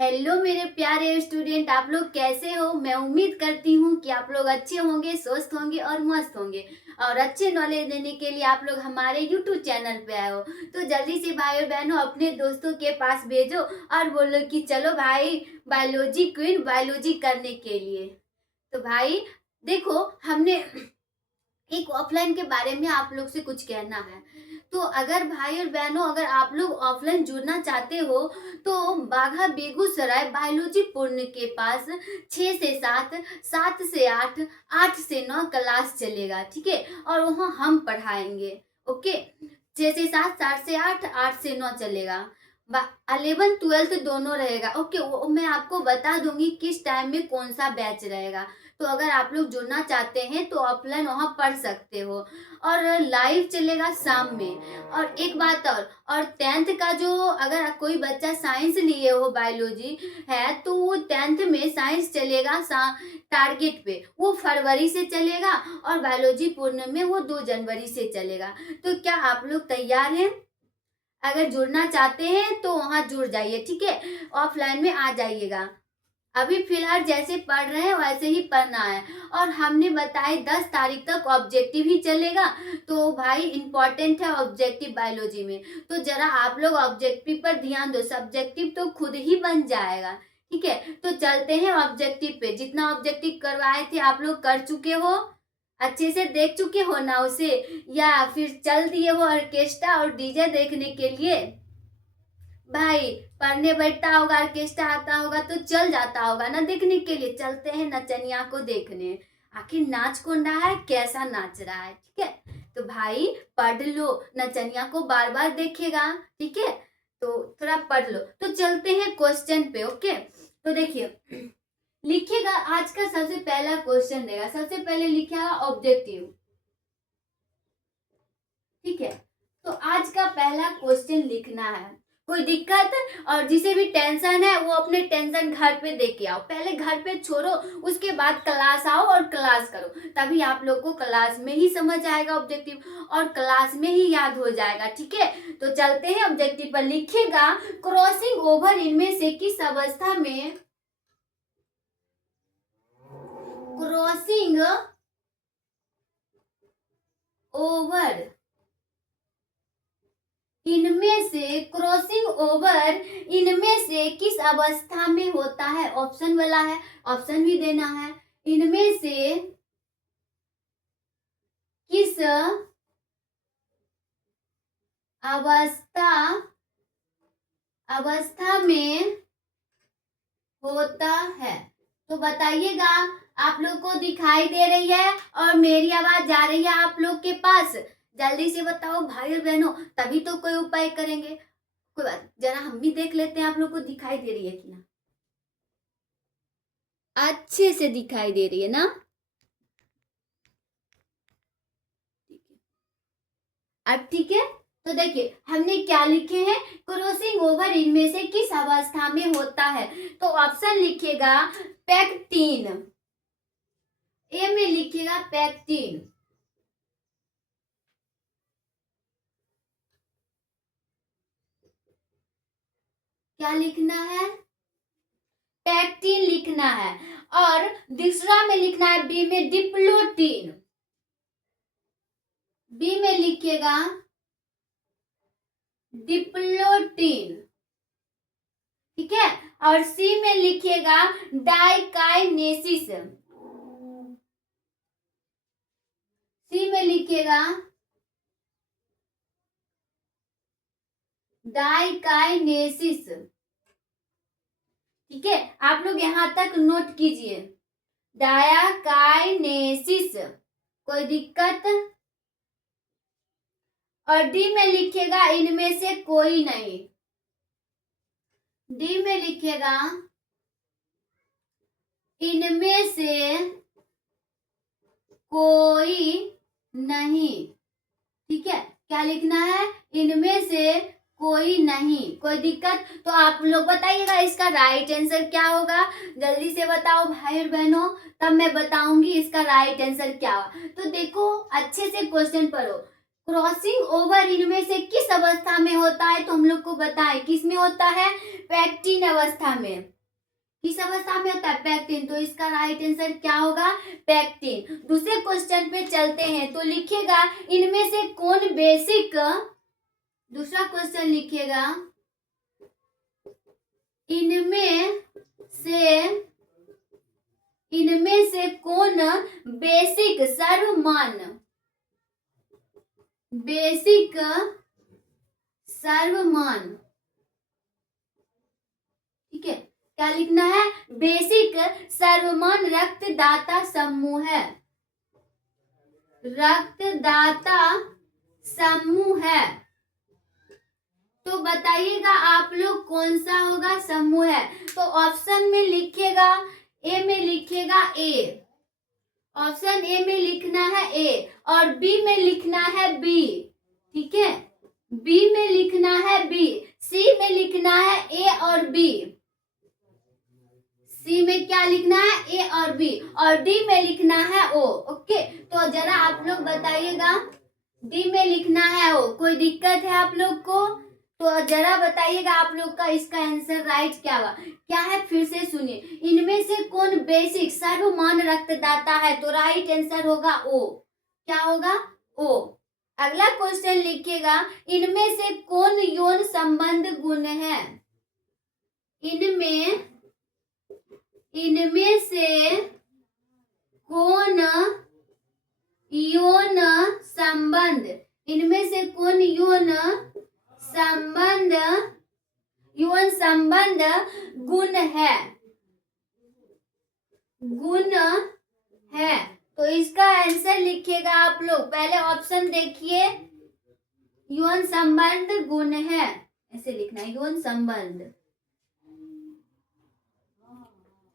Hello मेरे प्यारे student, आप लोग कैसे हो। मैं उम्मीद करती हूँ कि आप लोग अच्छे होंगे, स्वस्थ होंगे और मस्त होंगे। और अच्छे नॉलेज देने के लिए आप लोग हमारे यूट्यूब चैनल पे आए हो, तो जल्दी से भाई और बहनों अपने दोस्तों के पास भेजो और बोलो कि चलो भाई बायोलॉजी क्वीन बायोलॉजी करने के लिए। तो भाई देखो, हमने एक ऑफलाइन के बारे में आप लोग से कुछ कहना है। तो अगर भाई और बहनों, अगर आप लोग ऑफलाइन जुड़ना चाहते हो तो बाघा बेगूसराय बायोलॉजी पूर्ण के पास 6 से 7, 7 से 8, 8 से 9 क्लास चलेगा, ठीक है। और वहाँ हम पढ़ाएंगे, ओके। 6 से 7, 7 से 8, 8 से 9 चलेगा। 11th 12th दोनों रहेगा, ओके। वो मैं आपको बता दूंगी किस टाइम में कौन सा बैच रहेगा। तो अगर आप लोग जुड़ना चाहते हैं तो ऑफलाइन वहाँ पढ़ सकते हो। और लाइव चलेगा शाम में। और एक बात और 10th का जो, अगर कोई बच्चा साइंस लिए हो बायोलॉजी है तो वो 10th में साइंस चलेगा टारगेट पे, वो फरवरी से चलेगा। और बायोलॉजी पूर्ण में वो 2 जनवरी से चलेगा। तो क्या आप लोग तैयार हैं? अगर जुड़ना चाहते हैं तो वहाँ जुड़ जाइए, ठीक है। ऑफलाइन में आ जाइएगा। अभी फिलहाल जैसे पढ़ रहे हैं वैसे ही पढ़ना है। और हमने बताया 10 तारीख तक ऑब्जेक्टिव ही चलेगा। तो भाई इंपॉर्टेंट है ऑब्जेक्टिव बायोलॉजी में। तो जरा आप लोग ऑब्जेक्टिव पर ध्यान दो, सब्जेक्टिव तो खुद ही बन जाएगा, ठीक है। तो चलते हैं ऑब्जेक्टिव पे। जितना ऑब्जेक्टिव करवाए थे आप लोग कर चुके हो, अच्छे से देख चुके हो ना उसे, या फिर चल दिए हो ऑर्केस्ट्रा और डीजे देखने के लिए? भाई पढ़ने बैठता होगा, ऑर्केस्ट्रा आता होगा तो चल जाता होगा ना देखने के लिए। चलते हैं नचनिया को देखने, आखिर नाच कौन रहा है, कैसा नाच रहा है, ठीक है। तो भाई पढ़ लो, नचनिया को बार बार देखेगा, ठीक है। तो थोड़ा पढ़ लो। तो चलते हैं क्वेश्चन पे, ओके। तो देखिए, लिखिएगा। आज का सबसे पहला क्वेश्चन रहेगा, सबसे पहले लिखिएगा ऑब्जेक्टिव, ठीक है। तो आज का पहला क्वेश्चन लिखना है। कोई दिक्कत? और जिसे भी टेंशन है वो अपने टेंशन घर पे दे के आओ, पहले घर पे छोड़ो, उसके बाद क्लास आओ और क्लास करो। तभी आप लोग को क्लास में ही समझ आएगा ऑब्जेक्टिव, और क्लास में ही याद हो जाएगा, ठीक है। तो चलते हैं ऑब्जेक्टिव पर। लिखिएगा क्रॉसिंग ओवर इनमें से किस अवस्था में, क्रॉसिंग ओवर इनमें से, क्रॉसिंग ओवर इनमें से किस अवस्था में होता है? ऑप्शन वाला है, ऑप्शन भी देना है। इनमें से किस अवस्था अवस्था में होता है? तो बताइएगा। आप लोग को दिखाई दे रही है और मेरी आवाज जा रही है आप लोग के पास? जल्दी से बताओ भाई और बहनों, तभी तो कोई उपाय करेंगे। कोई बात, जरा हम भी देख लेते हैं आप लोग को दिखाई दे रही है कि ना। अच्छे से दिखाई दे रही है ना? अब ठीक है। तो देखिए हमने क्या लिखे हैं, क्रॉसिंग ओवर इनमें से किस अवस्था में होता है। तो ऑप्शन लिखिएगा पैक्टीन, ए में लिखिएगा पैक्टीन। क्या लिखना है? पैक्टीन लिखना है। और दूसरा में लिखना है बी में डिप्लोटीन, बी में लिखिएगा डिप्लोटीन, ठीक है। और सी में लिखिएगा डाइकाइनेसिस, सी में लिखिएगा डाइकाइनेसिस, ठीक है। आप लोग यहां तक नोट कीजिए, डाइकाइनेसिस। कोई दिक्कत? और डी में लिखिएगा इनमें से कोई नहीं, डी में लिखिएगा इनमें से कोई नहीं, ठीक है। क्या लिखना है? इनमें से कोई नहीं। कोई दिक्कत? तो आप लोग बताइएगा इसका राइट आंसर क्या होगा। जल्दी से बताओ भाई और बहनों, तब मैं बताऊंगी इसका राइट आंसर क्या होगा। तो देखो अच्छे से क्वेश्चन पढ़ो। क्रॉसिंग ओवर इनमें से किस अवस्था में होता है, तो हम लोग को बताएं किस में होता है, पैक्टिन अवस्था में। किस अवस्था में होता है, पैक्टिन। तो इसका राइट आंसर क्या होगा, पैक्टिन। दूसरे क्वेश्चन पे चलते हैं, तो लिखिएगा इनमें से कौन बेसिक, दूसरा क्वेश्चन लिखिएगा इनमें से कौन बेसिक सर्वमान्य, बेसिक सर्वमान्य, ठीक है, क्या लिखना है, बेसिक सर्वमान्य रक्तदाता समूह है, रक्तदाता समूह है। तो बताइएगा आप लोग कौन सा होगा समूह है। तो ऑप्शन में लिखिएगा, ए में लिखिएगा ए, ऑप्शन ए में लिखना है ए, और बी में लिखना है बी, ठीक है, बी में लिखना है बी, सी में लिखना है ए और बी, सी में क्या लिखना है, ए और बी, और डी में लिखना है ओ। ओके, तो जरा आप लोग बताइएगा, डी में लिखना है ओ, कोई दिक्कत है आप लोग को, तो जरा बताइएगा आप लोग का इसका आंसर राइट क्या होगा, क्या है, फिर से सुनिए, इनमें से कौन बेसिक सर्वमान्य रक्तदाता है, तो राइट आंसर होगा ओ, क्या होगा, ओ। अगला क्वेश्चन लिखिएगा इनमें से कौन यौन संबंध गुण है, इनमें से कौन यौन संबंध, इनमें से कौन यौन संबंध गुण है, गुण है। तो इसका आंसर लिखिएगा आप लोग, पहले ऑप्शन देखिए, यौन संबंध गुण है, ऐसे लिखना है, यौन संबंध।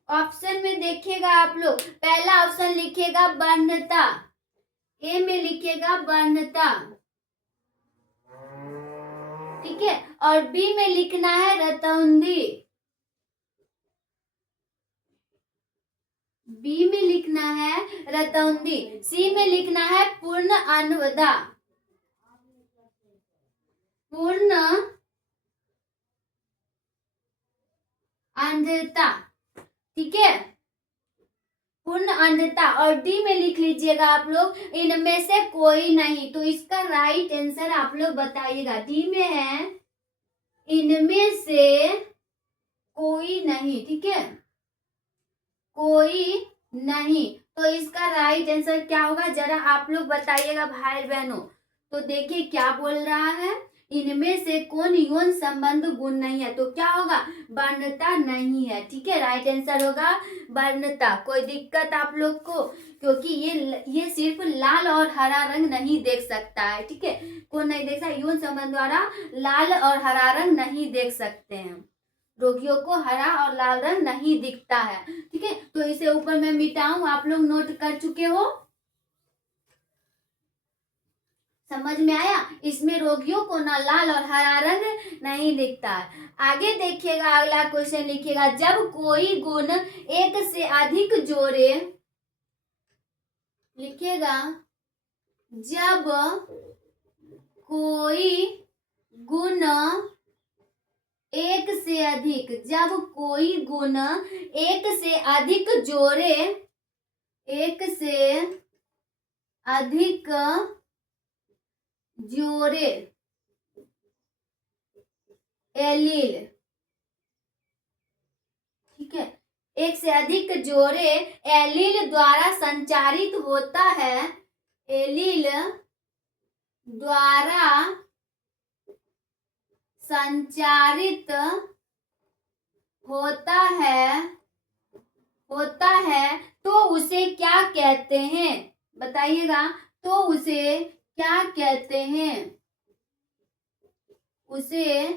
ऑप्शन में देखिएगा आप लोग, पहला ऑप्शन लिखिएगा बंधता, ए में लिखिएगा बंधता, ठीक है, और बी में लिखना है रतौंधी, बी में लिखना है रतौंधी, सी में लिखना है पूर्ण अनुवदा, पूर्ण अंधता, ठीक है, पूर्ण अंधता, और डी में लिख लीजिएगा आप लोग इनमें से कोई नहीं। तो इसका राइट आंसर आप लोग बताइएगा, डी में है इनमें से कोई नहीं, ठीक है, कोई नहीं। तो इसका राइट आंसर क्या होगा, जरा आप लोग बताइएगा भाई बहनों। तो देखिए क्या बोल रहा है, इनमें से कौन यौन संबंध गुण नहीं है, तो क्या होगा, वर्णता नहीं है, ठीक है, राइट आंसर होगा वर्णता। कोई दिक्कत आप लोग को, क्योंकि ये सिर्फ लाल और हरा रंग नहीं देख सकता है, ठीक है, कौन नहीं देख सकता, यौन संबंध द्वारा लाल और हरा रंग नहीं देख सकते हैं, रोगियों को हरा और लाल रंग नहीं दिखता है, ठीक है। तो इसे ऊपर मैं मिटाऊं, आप लोग नोट कर चुके हो, समझ में आया, इसमें रोगियों को ना लाल और हरा रंग नहीं दिखता है। आगे देखिएगा, अगला क्वेश्चन लिखिएगा, जब कोई गुण एक से अधिक जोड़े, लिखिएगा जब कोई गुण एक से अधिक, जब कोई गुण एक से अधिक जोड़े, एक से अधिक जोड़े एलील, ठीक है, एक से अधिक जोड़े एलील द्वारा संचारित होता है, एलील द्वारा संचारित होता है तो उसे क्या कहते हैं, बताइएगा, तो उसे क्या कहते हैं, उसे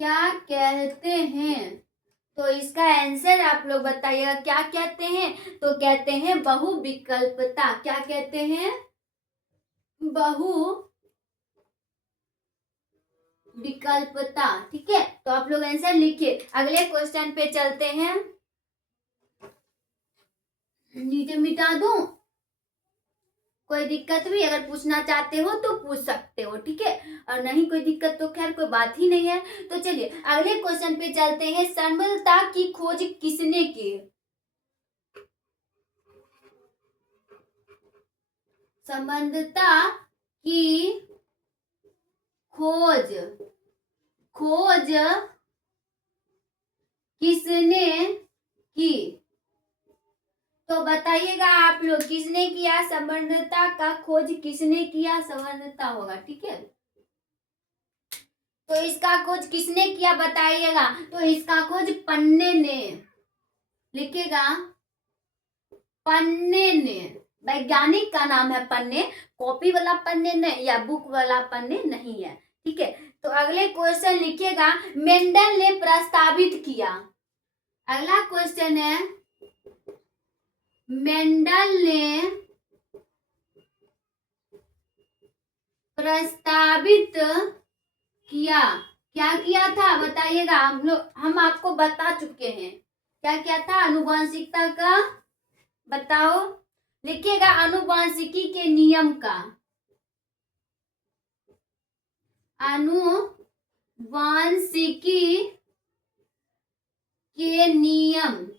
क्या कहते हैं। तो इसका आंसर आप लोग बताइएगा, क्या कहते हैं, तो कहते हैं बहुविकल्पता, क्या कहते हैं, बहुविकल्पता, ठीक है। तो आप लोग आंसर लिखिए। अगले क्वेश्चन पे चलते हैं, नीचे मिटा दूं, कोई दिक्कत भी अगर पूछना चाहते हो तो पूछ सकते हो, ठीक है। और नहीं कोई दिक्कत तो खैर कोई बात ही नहीं है। तो चलिए अगले क्वेश्चन पे चलते हैं। समलता की खोज किसने की? संबंधता की खोज किसने की? तो बताइएगा आप लोग, किसने किया? संबंधता का खोज किसने किया? संबंधता होगा, ठीक है। तो इसका खोज किसने किया बताइएगा। तो इसका खोज पन्ने ने, लिखिएगा पन्ने ने। वैज्ञानिक का नाम है पन्ने, कॉपी वाला पन्ने नहीं या बुक वाला पन्ने नहीं है, ठीक है। तो अगले क्वेश्चन लिखिएगा, मेंडल ने प्रस्तावित किया। अगला क्वेश्चन है, मेंडल ने प्रस्तावित किया। क्या किया था बताइएगा। हम आपको बता चुके हैं क्या क्या था आनुवंशिकता का, बताओ। लिखिएगा आनुवंशिकी के नियम का, आनुवंशिकी के नियम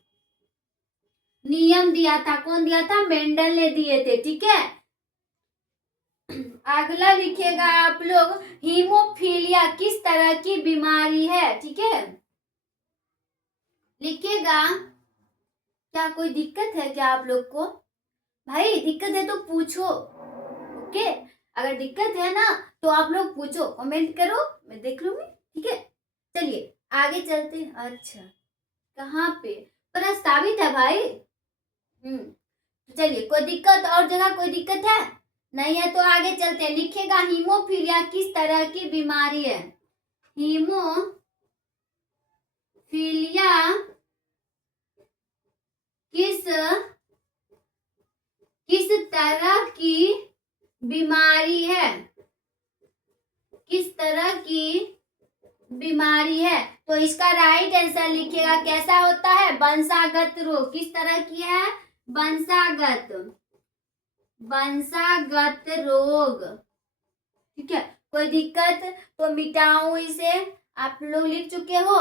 दिया था। कौन दिया था? मेंडल ने दिए थे, ठीक है। अगला लिखिएगा आप लोग, हीमोफीलिया किस तरह की बीमारी है, ठीक है। लिखिएगा, क्या कोई दिक्कत है क्या आप लोग को? भाई दिक्कत है तो पूछो, ओके। अगर दिक्कत है ना तो आप लोग पूछो, कमेंट करो, मैं देख लूंगी, ठीक है। चलिए आगे चलते हैं। अच्छा कहाँ पे प्रस्तावित है भाई? चलिए कोई दिक्कत और जगह कोई दिक्कत है नहीं है तो आगे चलते हैं। लिखेगा, हीमोफीलिया किस तरह की बीमारी है? हीमोफीलिया किस तरह की बीमारी है? किस तरह की बीमारी है? तो इसका राइट आंसर लिखिएगा, कैसा होता है? वंशागत रोग। किस तरह की है? वंशागत रोग, ठीक है। कोई दिक्कत तो मिटाऊं इसे, आप लोग लिख चुके हो।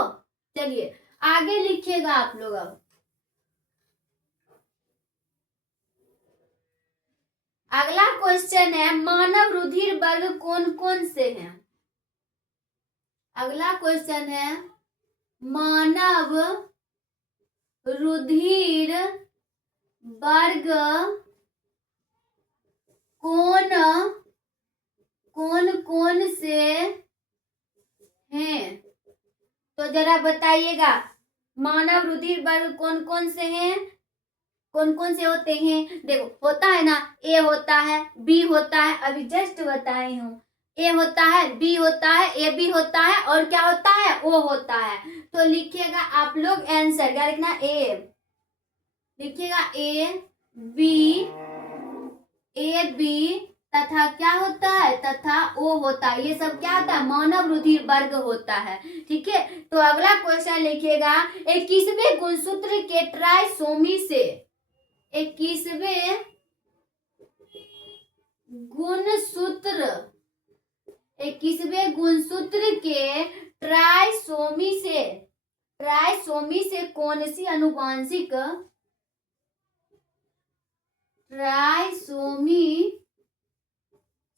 चलिए आगे लिखिएगा आप लोग। अब अगला क्वेश्चन है, मानव रुधिर वर्ग कौन कौन से हैं? अगला क्वेश्चन है, मानव रुधिर वर्ग कौन से हैं? तो जरा बताइएगा, मानव रुधिर वर्ग कौन कौन से हैं? कौन कौन से होते हैं? देखो होता है ना, ए होता है, बी होता है, अभी जस्ट बताई हूँ। ए होता है, बी होता है, ए बी होता है, और क्या होता है? ओ होता है। तो लिखिएगा आप लोग आंसर, क्या लिखना? ए लिखिएगा, ए बी तथा क्या होता है? तथा ओ होता है। ये सब क्या होता है? मानव रुधिर वर्ग होता है, ठीक है। तो अगला क्वेश्चन लिखिएगा, 21वें गुणसूत्र के ट्राइसोमी से, 21वें गुणसूत्र के ट्राइसोमी से कौन सी आनुवांशिक, ट्राइसोमी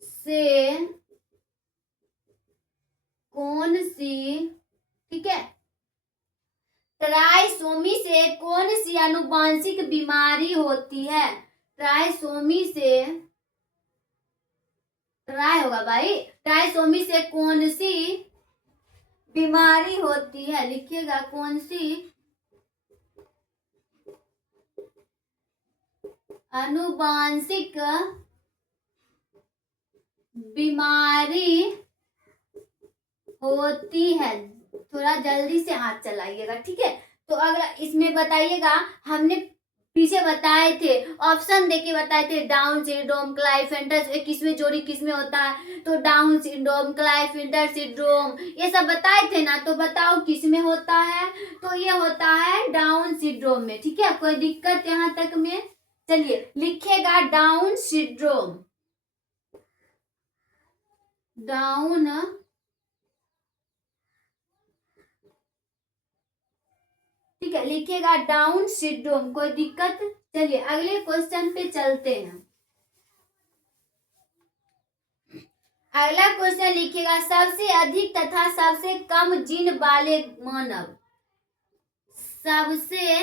से कौन सी, ठीक है, ट्राइसोमी से कौन सी आनुवांशिक बीमारी होती है? ट्राइसोमी से, ट्राई होगा भाई, ट्राइसोमी से कौन सी बीमारी होती है? लिखिएगा कौन सी आनुवांशिक बीमारी होती है। थोड़ा जल्दी से हाथ चलाइएगा, ठीक है। तो अगर इसमें बताइएगा, हमने पीछे बताए थे, ऑप्शन देके बताए थे, डाउन सिंड्रोम, क्लाइफेंटर, 21वें जोड़ी किसमें होता है? तो डाउन सिंड्रोम, क्लाइफेंटर सिंड्रोम, ये सब बताए थे ना। तो बताओ किसमें होता है? तो ये होता है डाउन सिंड्रोम में, ठीक है। कोई दिक्कत यहाँ तक में? चलिए लिखिएगा डाउन सिंड्रोम, डाउन ठीक है, लिखिएगा डाउन सिंड्रोम। कोई दिक्कत? चलिए अगले क्वेश्चन पे चलते हैं। अगला क्वेश्चन लिखिएगा सबसे अधिक तथा सबसे कम जीन वाले मानव। सबसे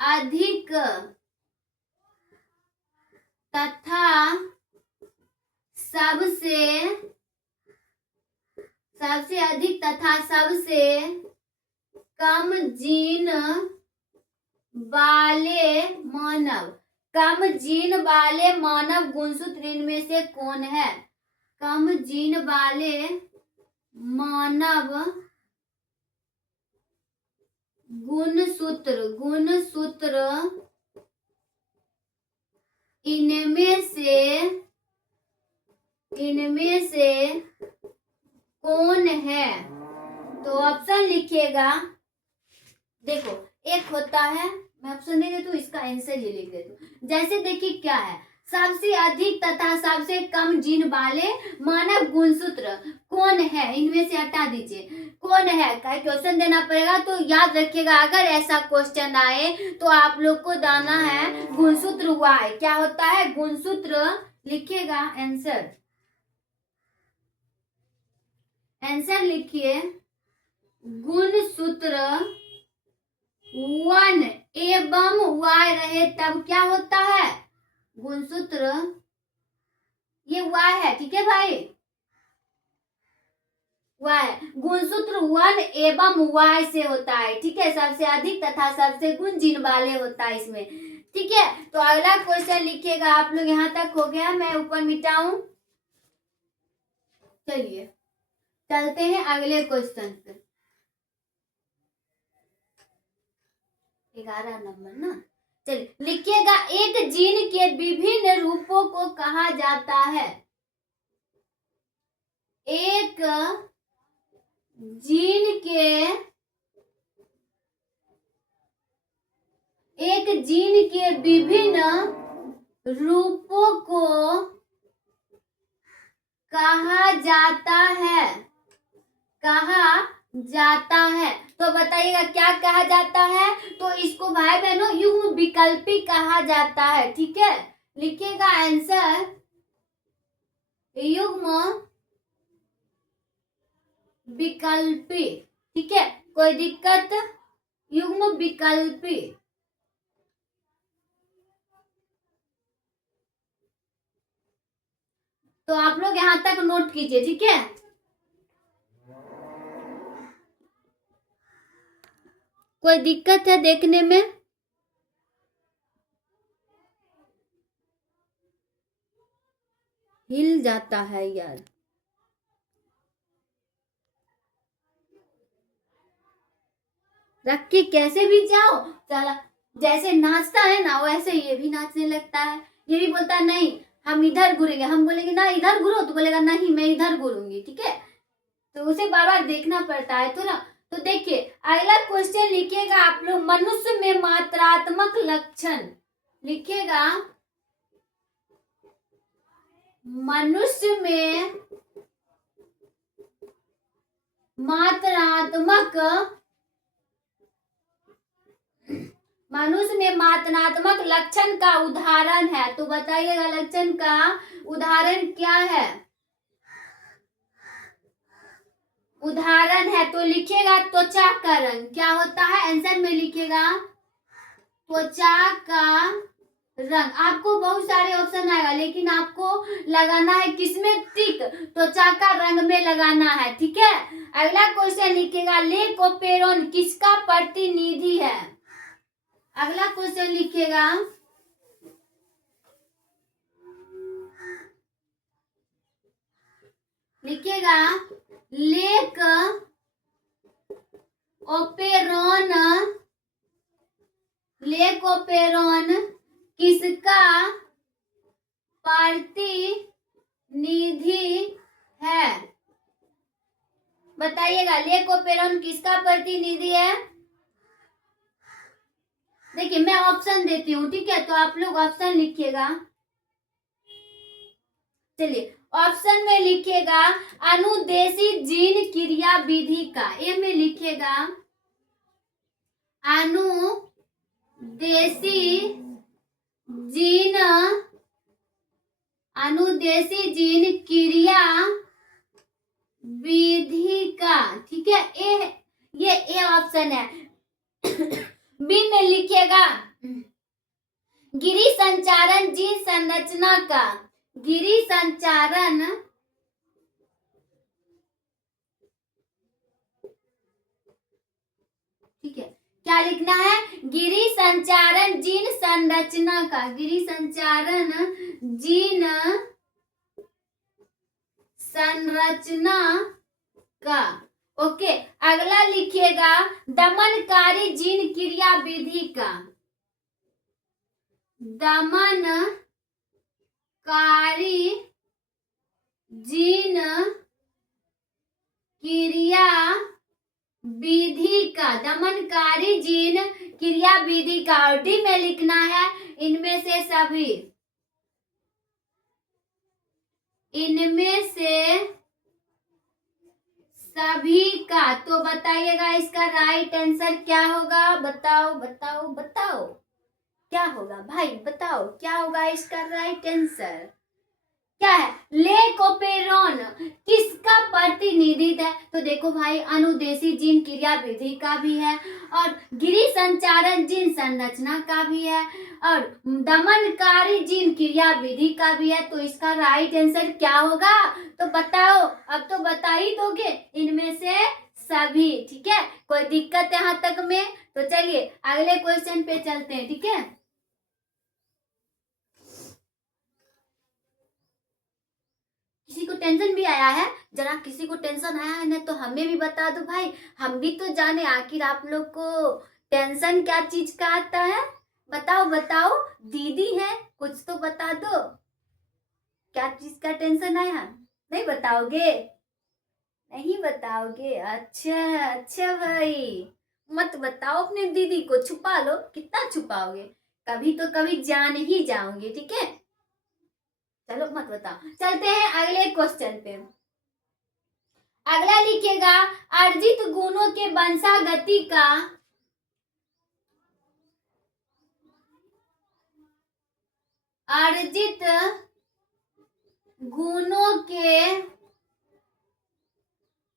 अधिक तथा सबसे अधिक तथा सबसे कम जीन वाले मानव। कम जीन वाले मानव गुणसूत्र इनमें से कौन है? कम जीन वाले मानव गुणसूत्र इनमें से कौन है? तो ऑप्शन लिखिएगा। देखो एक होता है, मैं ऑप्शन नहीं देती हूँ, इसका आंसर ये लिख देती हूँ। जैसे देखिए क्या है, सबसे अधिक तथा सबसे कम जीन वाले मानव गुणसूत्र कौन है? इनमें से हटा दीजिए, कौन है क्वेश्चन देना पड़ेगा। तो याद रखिएगा अगर ऐसा क्वेश्चन आए तो आप लोग को दाना है गुणसूत्र वाई। क्या होता है? गुणसूत्र। लिखिएगा आंसर, आंसर लिखिए गुणसूत्र 1 एवं y रहे तब क्या होता है? गुणसूत्र ये y है, ठीक है भाई, y गुणसूत्र 1 एवं y से होता है, ठीक है। सबसे अधिक तथा सबसे गुण जीन वाले होता है इसमें, ठीक है। तो अगला क्वेश्चन लिखिएगा। आप लोग यहाँ तक हो गया, मैं ऊपर मिटाऊं। चलिए चलते हैं अगले क्वेश्चन पे। 11 नंबर ना। चलिए लिखिएगा एक जीन के विभिन्न रूपों को कहा जाता है। एक जीन के विभिन्न रूपों को कहा जाता है। तो बताइएगा क्या कहा जाता है? तो इसको भाई बहनों युग्म विकल्पी कहा जाता है, ठीक है। लिखिएगा आंसर युग्म विकल्पी, ठीक है। कोई दिक्कत? युग्म विकल्पी। तो आप लोग यहां तक नोट कीजिए, ठीक है। कोई दिक्कत है देखने में? हिल जाता है यार। रख के कैसे भी जाओ, चला जैसे नाचता है ना वैसे ये भी नाचने लगता है। ये भी बोलता है नहीं हम इधर घूरेंगे, हम बोलेंगे ना इधर घूरो, तो बोलेगा नहीं मैं इधर घूरूंगी, ठीक है। तो उसे बार बार देखना पड़ता है तो ना। तो देखिए अगला क्वेश्चन लिखिएगा आप लोग मनुष्य में मात्रात्मक लक्षण। लिखिएगा मनुष्य में मात्रात्मक लक्षण का उदाहरण है। तो बताइएगा लक्षण का उदाहरण क्या है? उदाहरण है तो लिखिएगा त्वचा का रंग। क्या होता है? आंसर में लिखिएगा त्वचा का रंग। आपको बहुत सारे ऑप्शन आएगा लेकिन आपको लगाना है किसमें? टिक, त्वचा का रंग में लगाना है, ठीक है। अगला क्वेश्चन लिखिएगा लेकोपेरोन किसका प्रतिनिधि है? अगला क्वेश्चन लिखिएगा लेकोपेरोन किसका प्रतिनिधि है? बताइएगा लेकोपेरोन किसका प्रतिनिधि है? देखिए मैं ऑप्शन देती हूँ, ठीक है, तो आप लोग ऑप्शन लिखिएगा। चलिए ऑप्शन में लिखिएगा अनुदेशी जीन क्रिया विधि का। ए में लिखिएगा अनुदेशी जीन क्रिया विधि का, ठीक है। ये ए ऑप्शन है। बी में लिखिएगा गिरी संचारण जीन संरचना का। गिरी संचारण ठीक है, क्या लिखना है? गिरी संचारण जीन संरचना का। गिरी संचारण जीन संरचना का। ओके, अगला लिखिएगा दमनकारी जीन क्रिया विधि का। दमनकारी जीन क्रिया विधि का। दमनकारी जीन क्रिया विधि का। और डी में लिखना है इनमें से सभी। इनमें से सभी का। तो बताइएगा इसका राइट आंसर क्या होगा? बताओ बताओ बताओ क्या होगा भाई, बताओ क्या होगा इसका राइट आंसर? क्या है? लेकोपेरोन किसका प्रतिनिधित्व है? तो देखो भाई अनुदेशी जीन क्रिया विधि का भी है और गिरी संचारण जीन संरचना का भी है और दमनकारी जीन क्रिया विधि का भी है। तो इसका राइट आंसर क्या होगा? तो बताओ, अब तो बता ही दोगे, इनमें से सभी। ठीक है, कोई दिक्कत यहाँ तक में? तो चलिए अगले क्वेश्चन पे चलते हैं। ठीक है, किसी को टेंशन भी आया है? जरा किसी को टेंशन आया है ना तो हमें भी बता दो भाई, हम भी तो जाने आखिर आप लोग को टेंशन क्या चीज का आता है। बताओ बताओ, दीदी है, कुछ तो बता दो, क्या चीज का टेंशन आया? नहीं बताओगे? नहीं बताओगे? अच्छा अच्छा भाई, मत बताओ, अपने दीदी को छुपा लो। कितना छुपाओगे, कभी तो कभी जान ही जाओगे। ठीक है, चलो मत बताओ, चलते हैं अगले क्वेश्चन पे। अगला लिखिएगा अर्जित गुणों के वंशागति का। अर्जित गुणों के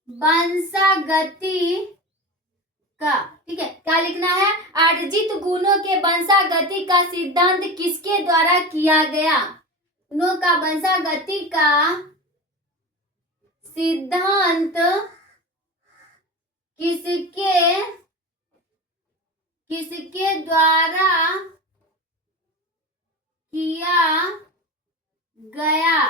वंशागति का। ठीक है, क्या लिखना है? अर्जित गुणों के वंशागति का सिद्धांत किसके द्वारा किया गया? गुणों का वंशागति का सिद्धांत किसके द्वारा किया गया?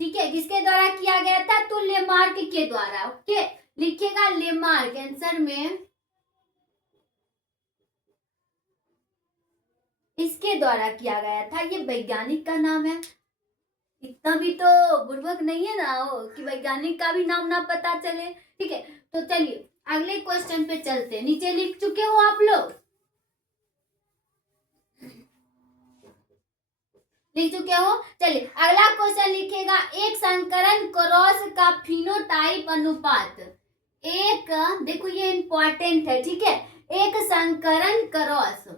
ठीक है, किसके द्वारा किया गया था? तो लेमार्क के द्वारा। ओके, लिखिएगा लेमार्क आंसर में, इसके द्वारा किया गया था। ये वैज्ञानिक का नाम है, इतना भी तो बुर्बक नहीं है ना हो कि वैज्ञानिक का भी नाम ना पता चले। ठीक है, तो चलिए अगले क्वेश्चन पे चलते हैं। नीचे लिख चुके हो आप लोग? लिख चुके हो? चलिए अगला क्वेश्चन लिखेगा एक संकरण क्रॉस का फिनोटाइप अनुपात। एक, देखो ये इंपॉर्टेंट है। ठीक है, एक संकरण क्रॉस,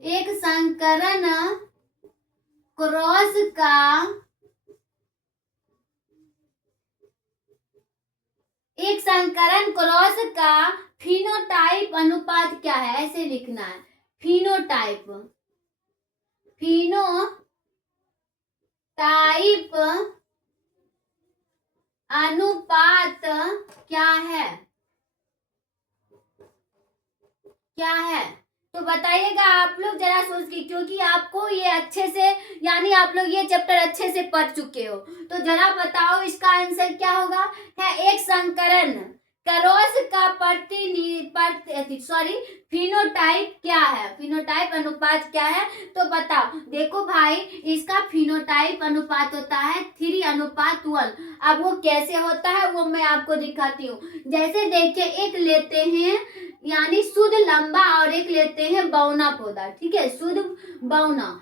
एक संकरण क्रॉस का फिनोटाइप अनुपात क्या है? ऐसे लिखना है, फिनोटाइप अनुपात क्या है? क्या है? तो बताइएगा आप लोग जरा सोच के, क्योंकि आपको ये अच्छे से, यानी आप लोग ये चैप्टर अच्छे से पढ़ चुके हो। तो जरा बताओ इसका आंसर क्या होगा? है एक संकरण क्रॉस का फिनोटाइप क्या है, फिनोटाइप अनुपात क्या है, तो बताओ। देखो भाई, इसका फिनोटाइप अनुपात होता है 3:1। अब वो कैसे होता है वो मैं आपको दिखाती हूँ। जैसे देखिए, एक लेते हैं यानी शुद्ध लंबा और एक लेते हैं बौना पौधा, ठीक है, शुद्ध बौना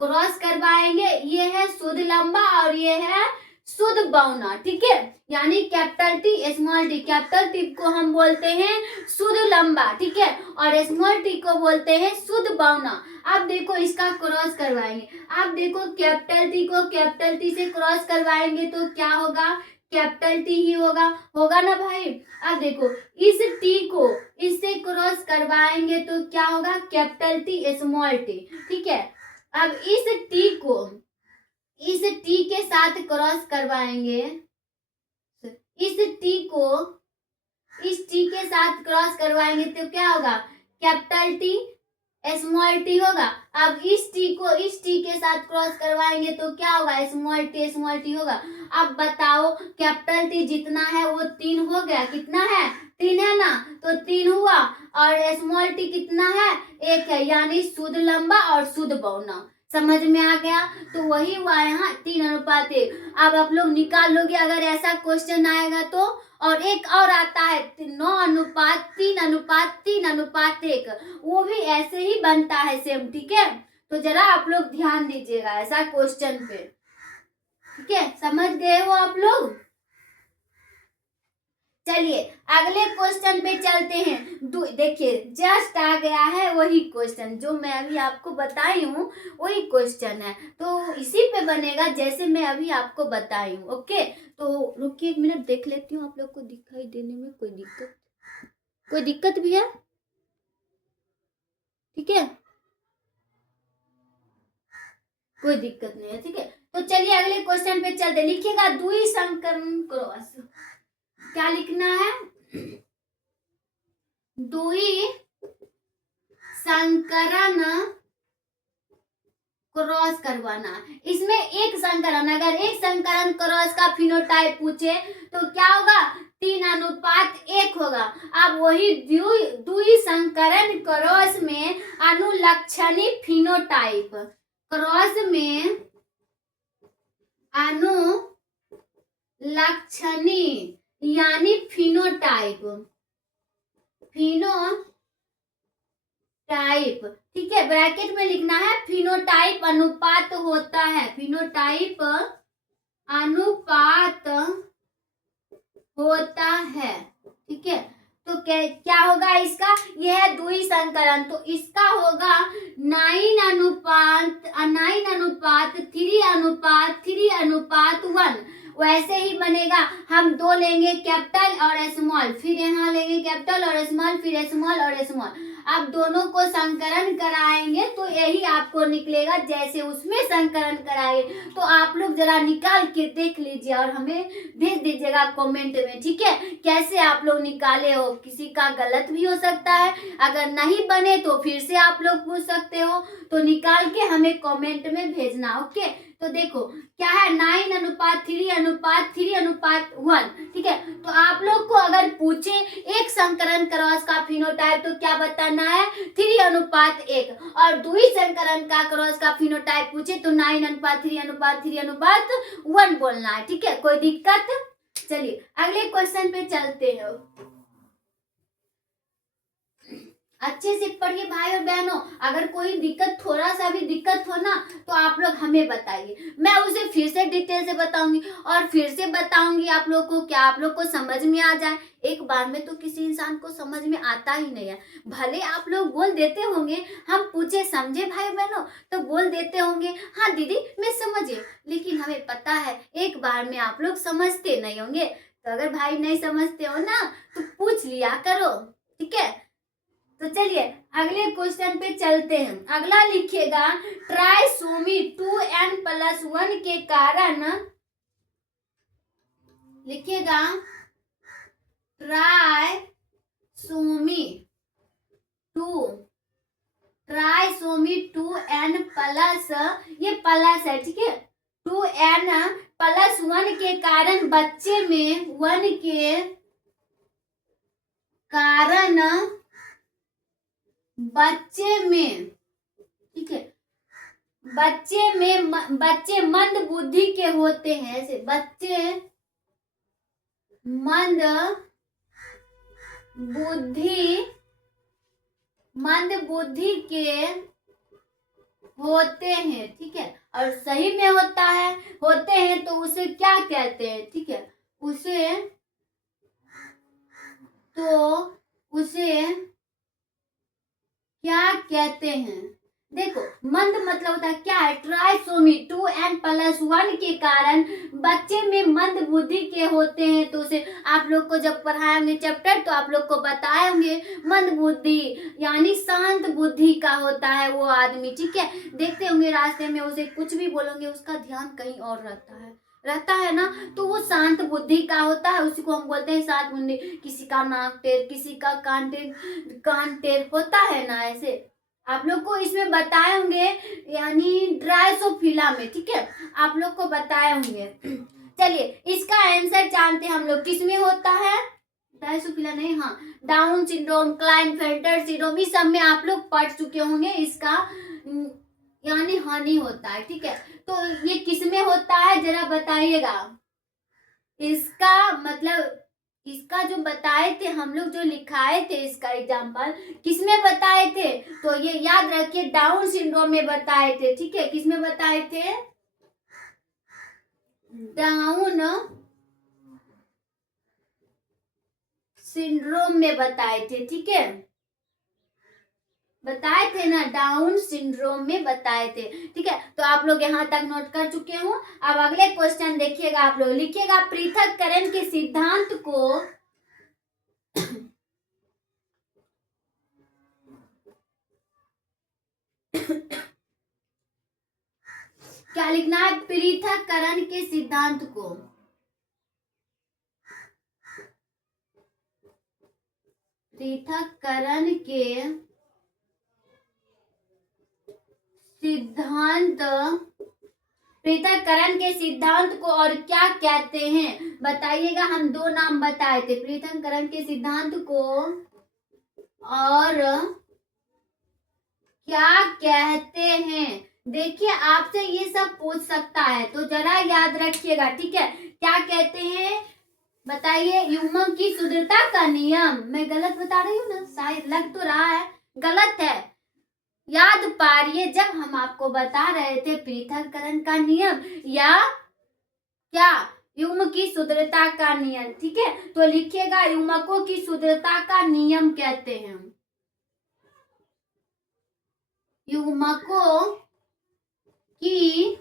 क्रॉस करवाएंगे। ये है शुद्ध लंबा और ये है शुद्ध बौना, ठीक है, यानी capital T small T. Capital T को हम बोलते हैं शुद्ध लंबा, ठीक है, और स्मॉल टी को बोलते हैं शुद्ध बौना। अब देखो, इसका क्रॉस करवाएंगे। आप देखो, कैपिटल टी को कैपिटल टी से क्रॉस करवाएंगे तो क्या होगा, कैपिटल टी ही होगा ना भाई। अब देखो, इस टी को इससे क्रॉस करवाएंगे तो क्या होगा, कैपिटल टी स्मॉल टी, ठीक है। अब इस टी के साथ क्रॉस करवाएंगे, इस टी के साथ क्रॉस करवाएंगे तो क्या होगा, कैपिटल टी स्मॉल टी होगा। अब इस टी को इस टी के साथ क्रॉस करवाएंगे तो क्या होगा, स्मॉल टी होगा। अब बताओ, कैपिटल टी जितना है वो 3 हो गया, कितना है, 3 है ना, तो 3 हुआ, और स्मॉल टी कितना है, 1 है, यानी शुद्ध लंबा और शुद्ध बौना। समझ में आ गया, तो वही हुआ यहाँ 3:1। अब आप लोग निकाल लोगे अगर ऐसा क्वेश्चन आएगा तो। और एक और आता है 9:3:3:1, वो भी ऐसे ही बनता है सेम, ठीक है। तो जरा आप लोग ध्यान दीजिएगा ऐसा क्वेश्चन पे, ठीक है, समझ गए हो आप लोग। चलिए अगले क्वेश्चन पे चलते हैं। देखिए, जस्ट आ गया है वही क्वेश्चन जो मैं अभी आपको बताई हूँ, वही क्वेश्चन है, तो इसी पे बनेगा जैसे मैं अभी आपको बताई हूँ। ओके, तो रुकिए 1 मिनट, देख लेती हूँ आप लोग को दिखाई देने में कोई दिक्कत भी है, ठीक है, कोई दिक्कत नहीं है, ठीक है। तो चलिए अगले क्वेश्चन पे चलते। लिखिएगा, द्विसंकरण क्रॉस, क्या लिखना है, द्विसंकरण क्रॉस करवाना। इसमें एक संकरण, अगर एक संकरण क्रॉस का फिनोटाइप पूछे तो क्या होगा, 3:1 होगा। अब वही द्विसंकरण क्रॉस में अनुलक्षणी फिनोटाइप, क्रॉस में अनुलक्षणी यानी फिनोटाइप, ठीक है, ब्रैकेट में लिखना है, फिनोटाइप अनुपात होता है, फिनोटाइप अनुपात होता है, ठीक है। तो क्या होगा इसका, यह है द्विसंकरण, तो इसका होगा 9:3:3:1। वैसे ही बनेगा, हम 2 लेंगे कैपिटल और स्मॉल, फिर यहाँ लेंगे कैपिटल और स्मॉल, फिर स्मॉल और स्मॉल। अब दोनों को संकरण कराएंगे तो यही आपको निकलेगा जैसे उसमें संकरण कराए। तो आप लोग जरा निकाल के देख लीजिए और हमें भेज दीजिएगा कमेंट में, ठीक है, कैसे आप लोग निकाले हो। किसी का गलत भी हो सकता है, अगर नहीं बने तो फिर से आप लोग पूछ सकते हो, तो निकाल के हमें कमेंट में भेजना। ओके, तो देखो क्या है, 9:3:3:1, ठीक है। तो आप लोग को अगर पूछे एक संकरण क्रॉस का फिनोटाइप तो क्या बताना है, 3:1, और द्विसंकरण का क्रॉस का फिनोटाइप पूछे तो 9:3:3:1 बोलना है, ठीक है, कोई दिक्कत। चलिए अगले क्वेश्चन पे चलते हैं। अच्छे से पढ़िए भाई और बहनों, अगर कोई दिक्कत, थोड़ा सा भी दिक्कत हो ना तो आप लोग हमें बताइए, मैं उसे फिर से डिटेल से बताऊंगी और फिर से बताऊंगी आप लोग को, क्या आप लोग को समझ में आ जाए। एक बार में तो किसी इंसान को समझ में आता ही नहीं है, भले आप लोग बोल देते होंगे, हम पूछे समझे भाई बहनों तो बोल देते होंगे हाँ दीदी मैं समझे, लेकिन हमें पता है एक बार में आप लोग समझते नहीं होंगे। तो अगर भाई नहीं समझते हो ना तो पूछ लिया करो, ठीक है। तो चलिए अगले क्वेश्चन पे चलते हैं। अगला लिखिएगा, ट्राइसोमी 2n+1 के कारण, लिखिएगा ट्राइसोमी 2n+, ये प्लस है, ठीक है, 2n+1 के कारण बच्चे में 1 के कारण बच्चे में, ठीक है, बच्चे मंद बुद्धि के होते हैं, ऐसे बच्चे मंद बुद्धि के होते हैं, ठीक है, और सही में होते हैं तो उसे क्या कहते हैं, ठीक है, उसे क्या कहते हैं। देखो मंद मतलब होता है क्या है, ट्राइसोमी 2n+1 के कारण बच्चे में मंद बुद्धि के होते हैं, तो उसे आप लोग को जब पढ़ाएंगे चैप्टर तो आप लोग को बताएंगे मंद बुद्धि यानी शांत बुद्धि का होता है वो आदमी, ठीक है। देखते होंगे रास्ते में उसे कुछ भी बोलोगे उसका ध्यान कहीं और रहता है ना, तो वो शांत बुद्धि का होता है, उसी को हम बोलते हैं शांत बुद्धि। किसी का नाक टेढ़, किसी का कान टेढ़ होता है ना, ऐसे आप लोग को इसमें बताए होंगे यानी ड्राइसोफिला में, ठीक है, आप लोग को बताए होंगे। चलिए इसका आंसर जानते हैं हम लोग, किसमें होता है, ड्राइसोफिला नहीं, हाँ डाउन सिंड्रोम, क्लाइनफेल्टर सिंड्रोम, इस सब में आप लोग पढ़ चुके होंगे। इसका यानी हानि होता है, ठीक है, तो ये किसमें होता है जरा बताइएगा। इसका मतलब इसका जो बताए थे हम लोग, जो लिखाए थे इसका एग्जाम्पल किसमें बताए थे, तो ये याद रखिए डाउन सिंड्रोम में बताए थे, ठीक है, किसमें बताए थे, डाउन सिंड्रोम में बताए थे, ठीक है, बताए थे ना, डाउन सिंड्रोम में बताए थे, ठीक है। तो आप लोग यहाँ तक नोट कर चुके हो। अब अगले क्वेश्चन देखिएगा, आप लोग लिखिएगा पृथक्करण के सिद्धांत को क्या लिखना है, पृथक्करण के सिद्धांत को, पृथक्करण के सिद्धांत को और क्या कहते हैं बताइएगा। हम दो नाम बताए थे पृथक्करण के सिद्धांत को और क्या कहते हैं। देखिए आपसे ये सब पूछ सकता है तो जरा याद रखिएगा, ठीक है। क्या कहते हैं बताइए, युग्मक की शुद्धता का नियम। मैं गलत बता रही हूँ ना, शायद लग तो रहा है गलत है, याद पारिए जब हम आपको बता रहे थे पृथक्करण का नियम या क्या युग्म की शुद्धता का नियम, ठीक है। तो लिखिएगा युग्मकों की शुद्धता का नियम कहते हैं, युग्मकों की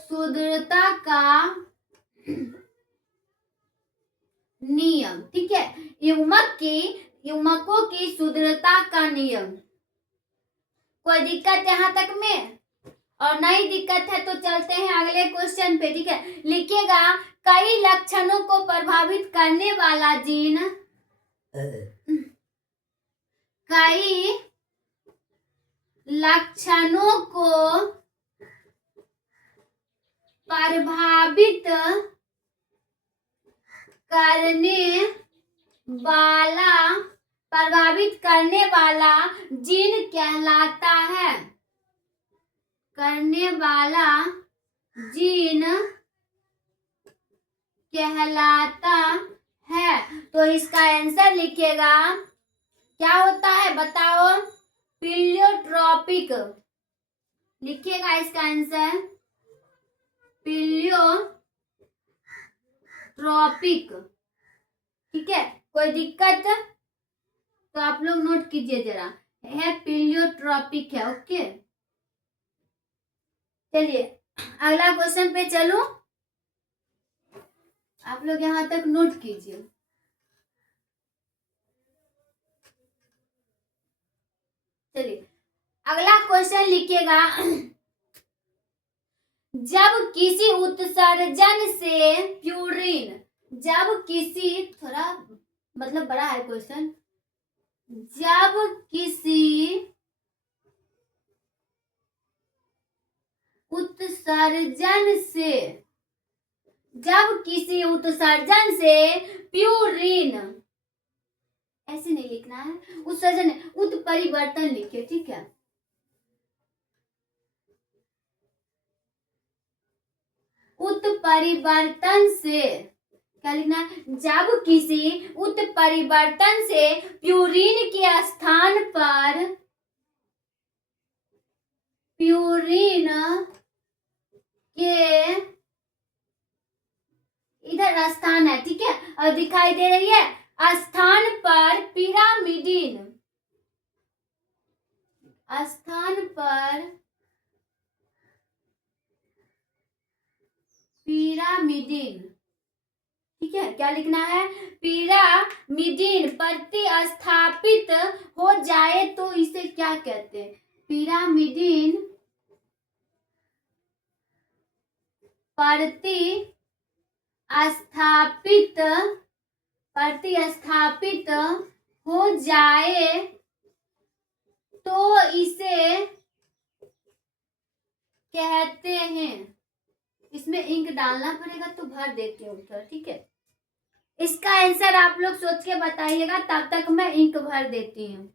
शुद्धता का नियम, ठीक है, युग्मकों की शुद्धता का नियम। कोई दिक्कत यहाँ तक में और नहीं दिक्कत है तो चलते हैं अगले क्वेश्चन पे, ठीक है। लिखिएगा कई लक्षणों को प्रभावित करने वाला जीन, कई लक्षणों को प्रभावित करने वाला जीन कहलाता है, करने वाला जीन कहलाता है। तो इसका आंसर लिखिएगा क्या होता है बताओ, प्लीयोट्रॉपिक, लिखिएगा इसका आंसर प्लीयोट्रॉपिक, ठीक है। कोई दिक्कत तो आप लोग नोट कीजिए जरा, है प्लीयोट्रॉपिक है, ओके। चलिए अगला क्वेश्चन पे चलो, आप लोग यहां तक नोट कीजिए। चलिए अगला क्वेश्चन लिखिएगा, जब किसी उत्सर्जन से प्यूरिन, जब किसी, थोड़ा मतलब बड़ा है क्वेश्चन, जब किसी उत्सर्जन से प्यूरिन ऐसे नहीं लिखना है, उत्सर्जन उत्परिवर्तन लिखिए, ठीक है। उत्परिवर्तन से क्या लिखना है, जब किसी उत्परिवर्तन से प्यूरिन के स्थान पर प्यूरिन के इधर स्थान है, ठीक है, और दिखाई दे रही है स्थान पर पिरामिडिन, स्थान पर पिरामिडिन, ठीक है, क्या लिखना है, पिरामिडिन प्रतिस्थापित हो जाए तो इसे क्या कहते हैं, पिरामिडिन प्रतिस्थापित हो जाए तो इसे कहते हैं, इसमें इंक डालना पड़ेगा तो भर देती हूँ उत्तर, ठीक है। इसका आंसर आप लोग सोच के बताइएगा, तब तक मैं इंक भर देती हूँ।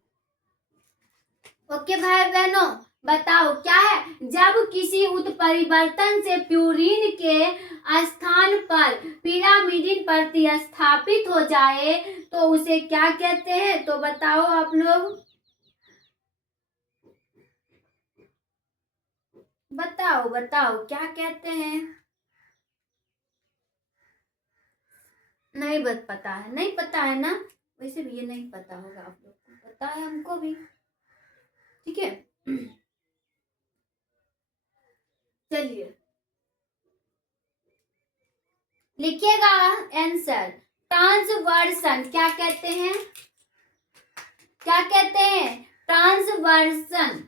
ओके भाई बहनों, बताओ क्या है, जब किसी उत्परिवर्तन से प्यूरिन के स्थान पर पिरामिडिन प्रतिस्थापित हो जाए तो उसे क्या कहते हैं, तो बताओ आप लोग, बताओ बताओ क्या कहते हैं। नहीं पता है, नहीं पता है ना, वैसे भी ये नहीं पता होगा आप लोग को, पता है हमको भी, ठीक है। चलिए लिखिएगा आंसर, ट्रांसवर्सन क्या कहते हैं, क्या कहते हैं, ट्रांसवर्सन,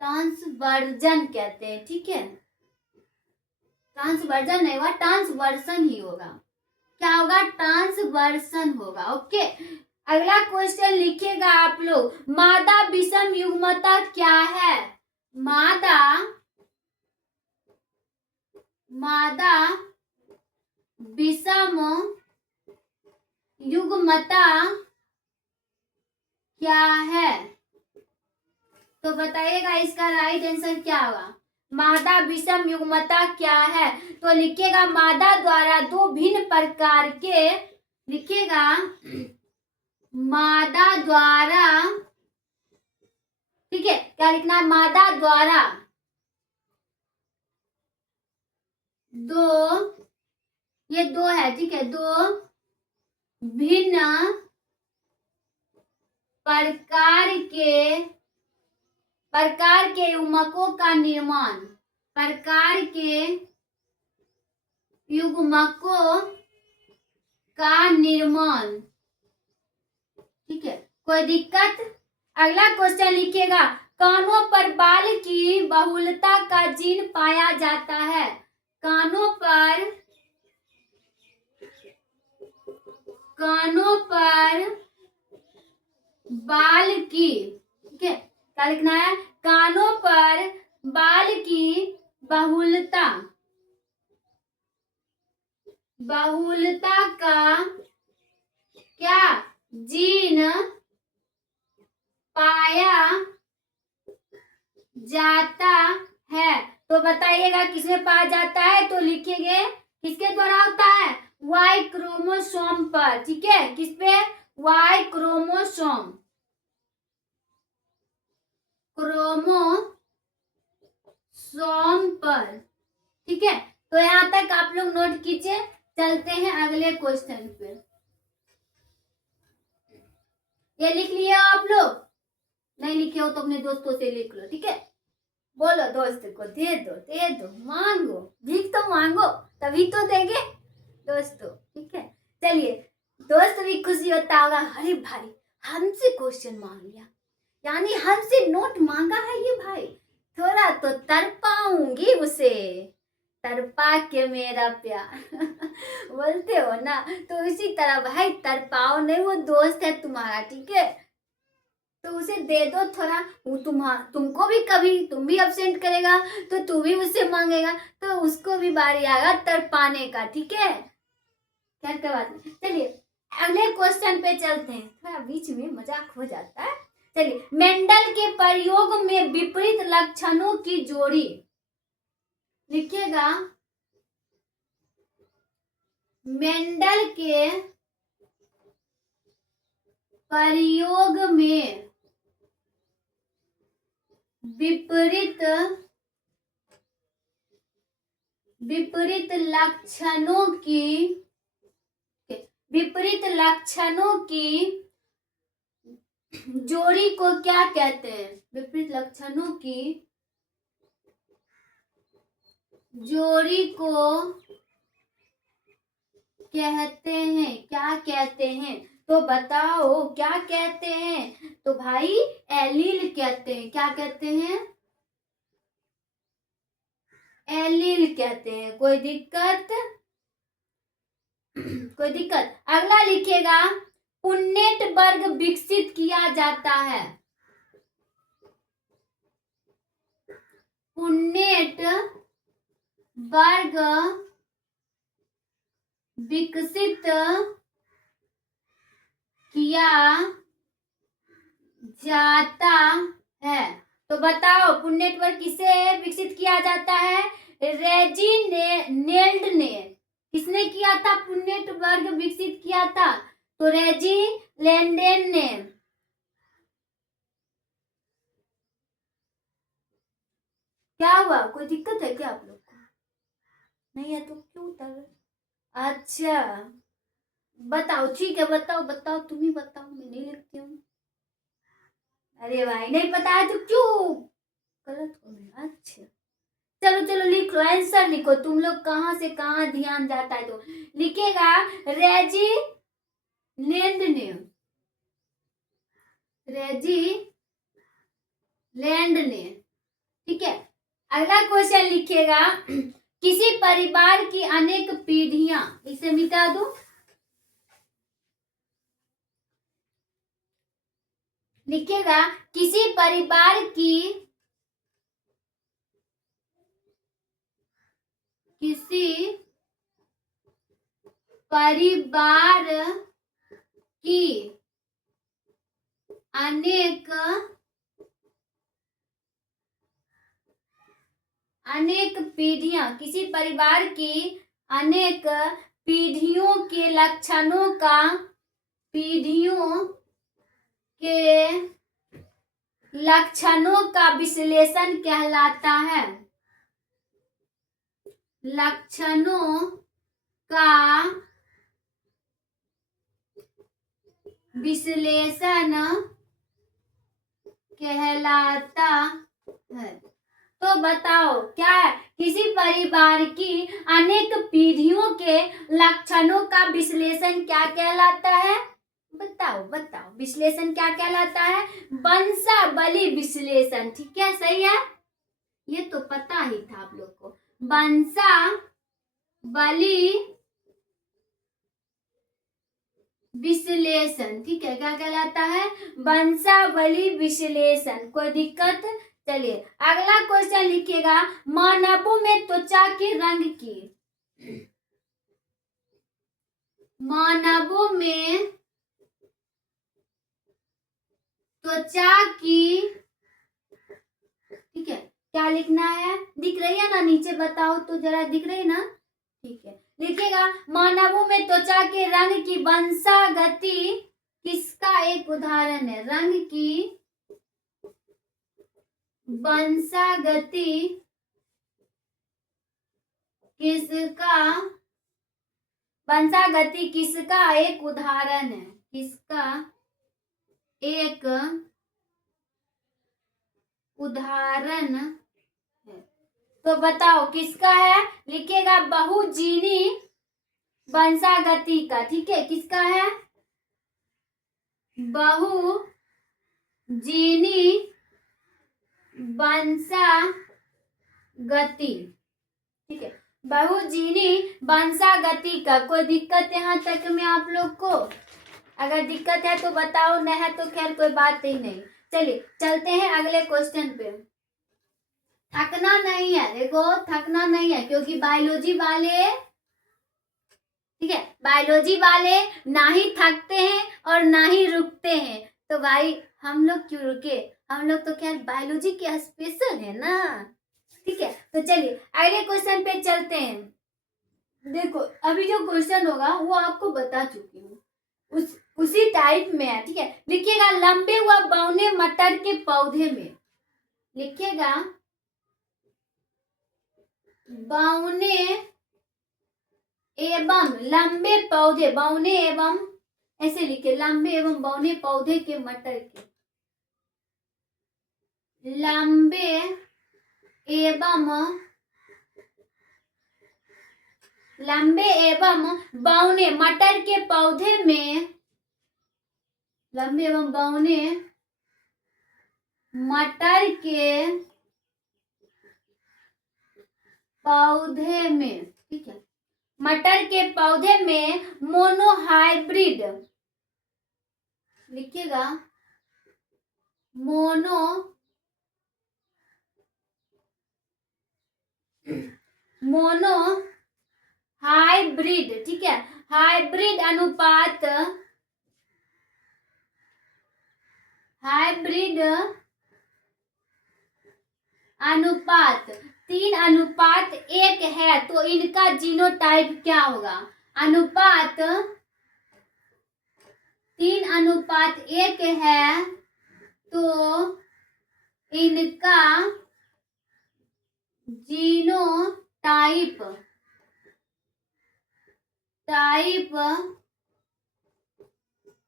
ट्रांसवर्जन कहते हैं, ठीक है, ट्रांसवर्जन नहीं होगा, ट्रांसवर्सन ही होगा, क्या होगा, ट्रांसवर्सन होगा। ओके, अगला क्वेश्चन लिखिएगा आप लोग, मादा विषम युग्मता क्या है, मादा विषम युग्मता क्या है, तो बताइएगा इसका राइट आंसर क्या होगा, मादा विषम युग्मता क्या है, तो लिखिएगा मादा द्वारा दो भिन्न प्रकार के, लिखिएगा मादा द्वारा, ठीक है, क्या लिखना है, मादा द्वारा दो, ये दो है, ठीक है, दो भिन्न प्रकार के युग्मकों का निर्माण, प्रकार के युग्मकों का निर्माण, ठीक है, कोई दिक्कत। अगला क्वेश्चन लिखिएगा, कानों पर बाल की बहुलता का जीन पाया जाता है, कानों पर बाल की, ठीक है, क्या लिखना है, कानों पर बाल की बहुलता का क्या जीन पाया जाता है, तो बताइएगा किसमें पाया जाता है, तो लिखेंगे किसके द्वारा होता है, वाई क्रोमोसोम पर, ठीक है, किस पे, वाई क्रोमोसोम पर, ठीक है। तो यहाँ तक आप लोग नोट कीजिए, चलते हैं अगले क्वेश्चन पे। ये लिख लिए आप लोग, नहीं लिखे हो तो अपने दोस्तों से लिख लो, ठीक है, बोलो दोस्त को दे दो, मांगो, भीख तो मांगो तभी तो देंगे दोस्तों, ठीक है। चलिए, दोस्त भी खुशी होता होगा, अरे भाई हमसे क्वेश्चन मांग लिया, यानी हमसे नोट मांगा है ये भाई, थोड़ा तो तरपाऊंगी उसे, तरपा के मेरा प्यार बोलते हो ना, तो इसी तरह भाई तरपाओ नहीं, वो दोस्त है तुम्हारा, ठीक है। तो उसे दे दो थोड़ा, वो तुमको भी कभी तुम भी अब्सेंट करेगा तो तू भी उससे मांगेगा, तो उसको भी बारी आएगा तड़पाने का, ठीक है। खैर कोई बात नहीं, चलिए अगले क्वेश्चन पे चलते हैं, थोड़ा बीच में मजाक हो जाता है। चलिए, मेंडल के प्रयोग में विपरीत लक्षणों की जोड़ी, लिखिएगा मेंडल के प्रयोग में विपरीत लक्षणों की जोड़ी को क्या कहते हैं? विपरीत लक्षणों की जोड़ी को कहते हैं, क्या कहते हैं? तो बताओ क्या कहते हैं? तो भाई एलील कहते हैं। क्या कहते हैं? एलील कहते हैं। कोई दिक्कत? कोई दिक्कत? अगला लिखिएगा, पुन्नेट वर्ग विकसित किया जाता है। पुन्नेट वर्ग विकसित किया जाता है। तो बताओ पुन्नेट वर्ग किसे विकसित किया जाता है? रेजिनेल्ड ने। किसने किया था पुन्नेट वर्ग विकसित किया था? तो रेजिनेल्ड ने। क्या हुआ? कोई दिक्कत है क्या आप लोग को? नहीं है तो क्यों उतर? अच्छा बताओ, ठीक है, बताओ तुम ही बताओ, मैं नहीं लिखती हूँ। अरे भाई नहीं पता है तो क्यों गलत हो गया? अच्छा चलो लिख लो, आंसर लिखो। तुम लोग कहाँ से कहाँ ध्यान जाता है, तो लिखेगा रेजी लैंड ने। ठीक है। अगला क्वेश्चन लिखिएगा, किसी परिवार की अनेक पीढ़ियां, इसे मिटा दो। लिखिएगा किसी परिवार की अनेक पीढ़ियां, किसी परिवार की अनेक पीढ़ियों के लक्षणों का विश्लेषण कहलाता है। लक्षणों का विश्लेषण कहलाता है। तो बताओ क्या है? किसी परिवार की अनेक पीढ़ियों के लक्षणों का विश्लेषण क्या कहलाता है? बताओ विश्लेषण क्या कहलाता है? वंशावली विश्लेषण। ठीक है, सही है, ये तो पता ही था आप लोग को। वंशावली विश्लेषण, ठीक है, क्या कहलाता है? वंशावली विश्लेषण। कोई दिक्कत? चलिए अगला क्वेश्चन लिखिएगा, मानवों में त्वचा के रंग की, मानवों में त्वचा की, ठीक है, क्या लिखना है? दिख रही है ना नीचे? बताओ तो जरा, दिख रही है ना? ठीक है, लिखिएगा मानवों में त्वचा के रंग की वंशागति किसका एक उदाहरण है? रंग की वंशागति किसका एक उदाहरण है? किसका एक उदाहरण है? तो बताओ किसका है? लिखिएगा बहुजीनी वंशागति का। ठीक है, किसका है? बहुजीनी वंशागति। ठीक है, बहुजीनी वंशागति का। कोई दिक्कत यहाँ तक में आप लोग को? अगर दिक्कत है तो बताओ, नहीं है तो खैर कोई बात ही नहीं। चलिए चलते हैं अगले क्वेश्चन पे। थकना नहीं है, देखो थकना नहीं है, क्योंकि बायोलॉजी वाले, ठीक है, बायोलॉजी वाले ना ही थकते हैं और ना ही रुकते हैं। तो भाई हम लोग क्यों रुके, हम लोग तो क्या बायोलॉजी के स्पेशल है ना। ठीक है, तो चलिए अगले क्वेश्चन पे चलते हैं। देखो अभी जो क्वेश्चन होगा वो आपको बता चुकी हूँ, उसी टाइप में है। ठीक है, लिखिएगा लंबे व बौने मटर के पौधे में, लिखिएगा बौने एवं लंबे पौधे, बौने एवं, ऐसे लिखे लंबे एवं बौने पौधे के मटर के, लंबे एवं बौने मटर के पौधे में, लंबे एवं बौने मटर के पौधे में, ठीक है, मटर के पौधे में मोनोहाइब्रिड, लिखिएगा मोनोहाइब्रिड, ठीक है, हाइब्रिड अनुपात, हाइब्रिड अनुपात 3:1 है, तो इनका जीनोटाइप क्या होगा। अनुपात 3:1 है तो इनका जीनोटाइप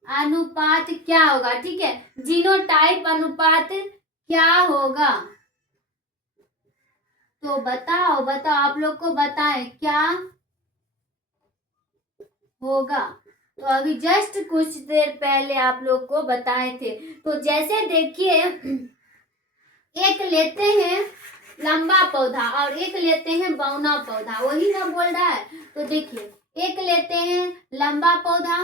अनुपात क्या होगा। ठीक है, जीनोटाइप अनुपात क्या होगा, तो बताओ आप लोग को बताएं क्या होगा। तो अभी जस्ट कुछ देर पहले आप लोग को बताए थे। तो जैसे देखिए, एक लेते हैं लंबा पौधा और एक लेते हैं बौना पौधा, वही ना बोल रहा है। तो देखिए, एक लेते हैं लंबा पौधा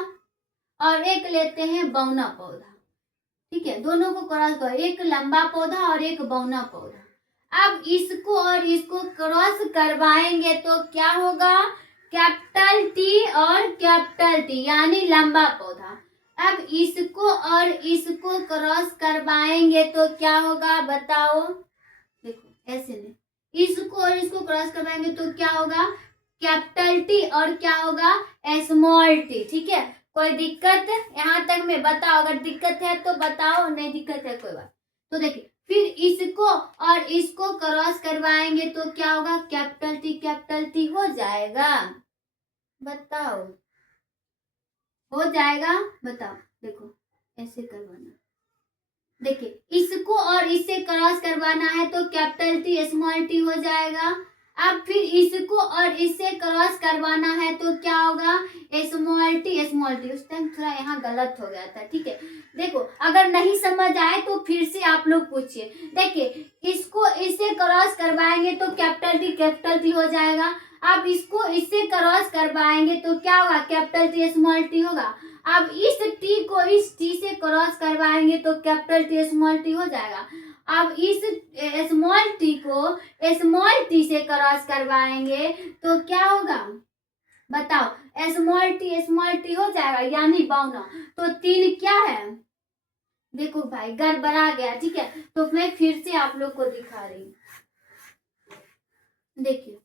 और एक लेते हैं बौना पौधा, ठीक है, दोनों को क्रॉस करो, एक लंबा पौधा और एक बौना पौधा। अब इसको और इसको क्रॉस करवाएंगे तो क्या होगा, कैपिटल टी और कैपिटल टी, यानी लंबा पौधा। अब इसको और इसको क्रॉस करवाएंगे तो क्या होगा बताओ। देखो ऐसे नहीं, इसको और इसको क्रॉस करवाएंगे तो क्या होगा, कैपिटल टी और क्या होगा, स्मॉल टी। ठीक है, कोई दिक्कत यहाँ तक में बताओ, अगर दिक्कत है तो बताओ, नहीं दिक्कत है कोई बात। तो देखिए, फिर इसको और इसको क्रॉस करवाएंगे तो क्या होगा, कैपिटल टी हो जाएगा। बताओ हो जाएगा, बताओ। देखो ऐसे करवाना, देखिए इसको और इससे क्रॉस करवाना है तो कैपिटल टी स्मॉल टी हो जाएगा। अब फिर इसको और इससे क्रॉस करवाना है तो क्या होगा, स्मॉल टी। उस टाइम थोड़ा यहाँ गलत हो गया था। ठीक है, देखो अगर नहीं समझ आए तो फिर से आप लोग पूछिए। देखिए, इसको इससे क्रॉस करवाएंगे तो कैपिटल टी हो जाएगा। अब इसको इससे क्रॉस करवाएंगे तो क्या होगा, कैपिटल टी स्मॉल टी होगा। अब इस टी को इस टी से क्रॉस करवाएंगे तो कैपिटल टी स्मॉल टी हो जाएगा। अब इस स्मॉल टी को स्मॉल टी से क्रॉस करवाएंगे तो क्या होगा बताओ, स्मॉल टी हो जाएगा, यानी बौना। तो 3 क्या है, देखो भाई गड़बड़ा गया। ठीक है, तो मैं फिर से आप लोग को दिखा रही हूँ, देखिए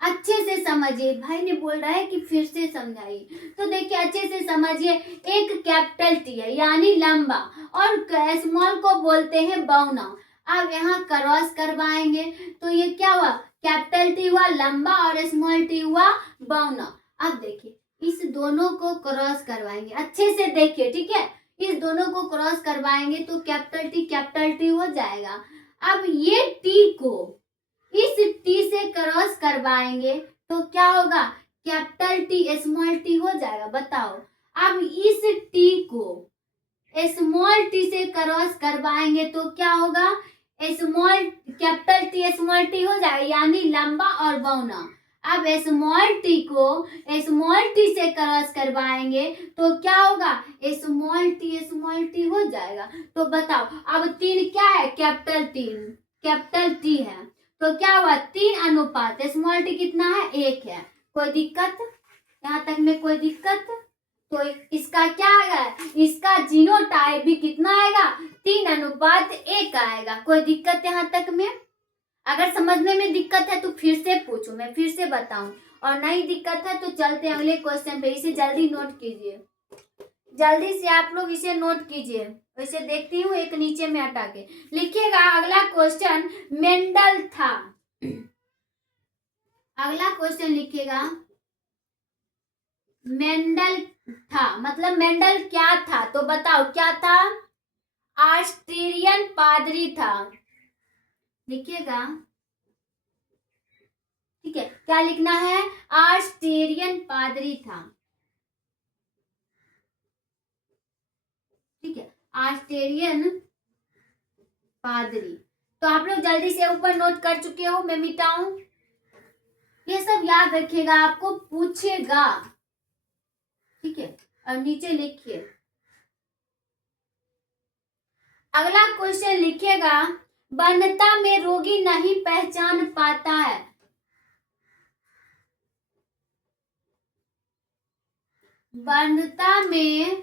अच्छे से समझिए। भाई ने बोल रहा है कि फिर से समझाइए, तो देखिए अच्छे से समझिए। एक कैपिटल टी है यानी लंबा, और स्मॉल को बोलते हैं बौना। अब यहाँ क्रॉस करवाएंगे तो ये क्या हुआ, कैपिटल टी हुआ लंबा और स्मॉल टी हुआ बौना। अब देखिए, इस दोनों को क्रॉस करवाएंगे, अच्छे से देखिए। ठीक है, इस दोनों को क्रॉस करवाएंगे तो कैपिटल टी हो जाएगा। अब ये टी को इस टी से क्रॉस करवाएंगे तो क्या होगा, कैपिटल टी स्मॉल टी हो जाएगा। बताओ, अब इस टी को स्मॉल टी से क्रॉस करवाएंगे तो क्या होगा, कैपिटल टी स्मॉल टी हो जाएगा, यानी लंबा और बौना। अब स्मॉल टी को स्मॉल टी से क्रॉस करवाएंगे तो क्या होगा, स्मॉल टी हो जाएगा। तो बताओ अब 3 क्या है, कैपिटल टी है, तो क्या हुआ 3 अनुपात स्मॉल टी कितना है 1 है। कोई दिक्कत, यहाँ तक में कोई दिक्कत? तो इसका क्या आएगा, इसका जीनोटाइप भी कितना आएगा 3 अनुपात 1 आएगा। कोई दिक्कत यहाँ तक में? अगर समझने में दिक्कत है तो फिर से पूछो, मैं फिर से बताऊं, और नहीं दिक्कत है तो चलते हैं अगले क्वेश्चन पे। इसे जल्दी नोट कीजिए, जल्दी से आप लोग इसे नोट कीजिए। वैसे देखती हूँ एक नीचे में हटा के लिखिएगा। अगला क्वेश्चन मेंडल था, अगला क्वेश्चन लिखिएगा मेंडल था, मतलब मेंडल क्या था, तो बताओ क्या था, ऑस्ट्रियन पादरी था। लिखिएगा, ठीक है, क्या लिखना है, ऑस्ट्रियन पादरी था। ठीक है, ऑस्ट्रियन पादरी। तो आप लोग जल्दी से ऊपर नोट कर चुके हो, मैं मिटाऊं? ये सब याद रखिएगा, आपको पूछेगा। ठीक है, और नीचे लिखिए। अगला क्वेश्चन लिखिएगा, वन्यता में रोगी नहीं पहचान पाता है। वन्यता में